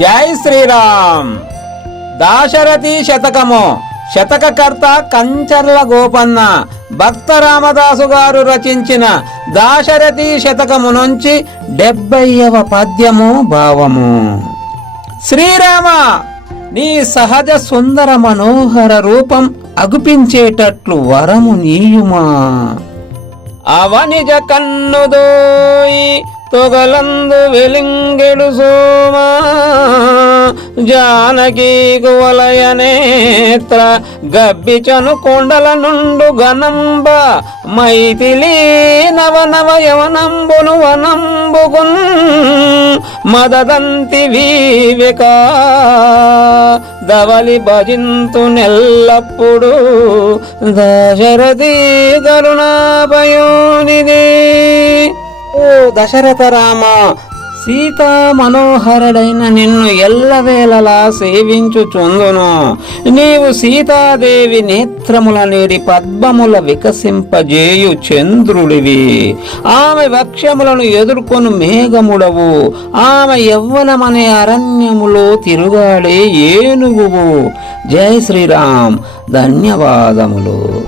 జై శ్రీరామ్. దాశరథి శతకము. శతకకర్త కంచర్ల గోపన్న. భక్త రామదాసు గారు రచించిన దాశరథి శతకము నుంచి డెబ్బైవ పద్యము భావము. శ్రీరామ నీ సహజ సుందర మనోహర రూపం అగుపించేటట్లు వరము నీయుమా. అవనిజ కన్నుదోయి తొగలందు వెలింగెడు సోమా జానకీ కువలయ నేత్ర గబ్బిచను కొండల నుండు గనంబ మైథిలి నవనవ యవనంబును వనంబుగున్ మదదంతి వివేక దవలి భజింతు నెల్లప్పుడు దశరథి కరుణాభయోనిదే దశరథ రామ. సీతా మనోహరుడైన నిన్ను ఎల్లవేళలా సేవించుచుందును నీవు సీతాదేవి నేత్రముల నీడి పద్మముల వికసింపజేయు చంద్రుడివి. ఆమె వక్షములను ఎదుర్కొను మేఘముడవు. ఆమె యవ్వనమనే అరణ్యములో తిరుగాడే ఏనుగువు. జై శ్రీరామ్. ధన్యవాదములు.